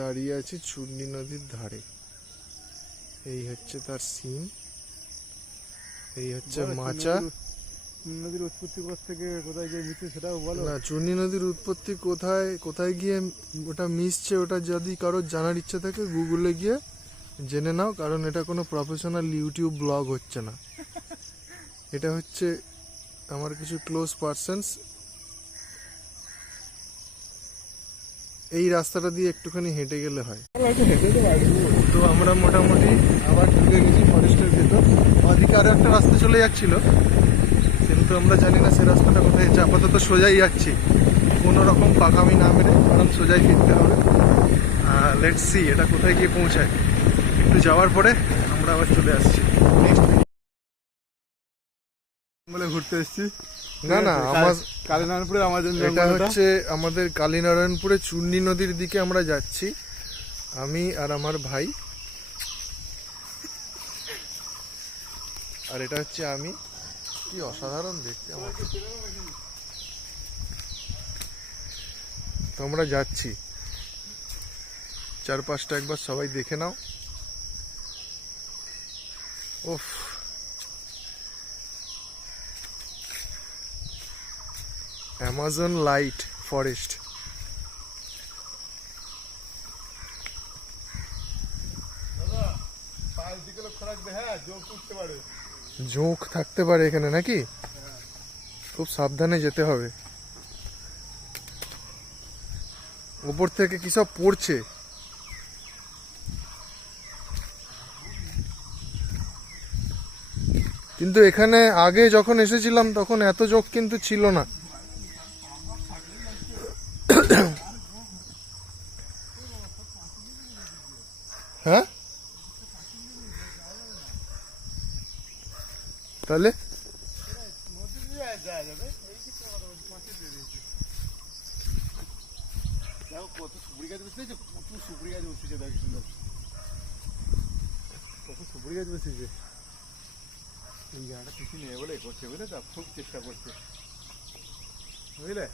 দাঁড়িয়ে আছি চূর্ণী নদীর ধারে। এই হচ্ছে তার সিন, এই হচ্ছে মাচা। নদীর উৎপত্তি থেকে কোথায় গিয়ে মিশছে সেটাও বলো না, চূর্ণী নদীর উৎপত্তি কোথায় কোথায় গিয়ে ওটা মিশছে, ওটা যদি কারোর জানার ইচ্ছে থাকে গুগলে গিয়ে জেনে নাও, কারণ এটা কোনো প্রফেশনাল ইউটিউব ব্লগ হচ্ছে না। এটা হচ্ছে আমার কিছু ক্লোজ পার্সনস এই রাস্তাটা দিয়ে একটুখানি হেঁটে গেলে হয়। তো আমরা মোটামুটি আবার ঢুকে গেছি ফরেস্টের ভেতর। ওদিকে আরো একটা রাস্তা চলে যাচ্ছিল, কিন্তু আমরা জানি না সে রাস্তাটা কোথায় যাচ্ছে। আপাতত সোজাই যাচ্ছি, কোনো রকম পাকামি না মেরে, কারণ সোজাই ফিরতে হবে। লেটস সি এটা কোথায় গিয়ে পৌঁছায়। একটু যাওয়ার পরে আমরা আবার চলে আসছি নেক্সট। বলে ঘুরতে এসেছি। না না, আমার কালীনারায়ণপুরে আমাদের এটা হচ্ছে আমাদের কালীনারায়ণপুরে চূর্ণী নদীর দিকে আমরা যাচ্ছি, আমি আর আমার ভাই। আর এটা হচ্ছে আমি। কি অসাধারণ দেখতে আমার। তো আমরা যাচ্ছি, চারপাশটা একবার সবাই দেখে নাও। উফ, অ্যামাজন লাইট ফরেস্ট। ঝোঁক থাকতে পারে এখানে নাকি? খুব সাবধানে যেতে হবে। উপর থেকে কি সব পড়ছে। কিন্তু এখানে আগে যখন এসেছিলাম তখন এত ঝোঁক কিন্তু ছিল না। হ্যাঁ, তাহলে কত সুপুরি গাছ বসেছে, প্রচুর সুপুরি গাছ বসেছে, দেখ সুন্দর কত সুপুরি গাছ বসেছে। এই জায়গাটা কিছু নেই বলে করছে, বুঝলে তো, খুব চেষ্টা করছে, বুঝলে।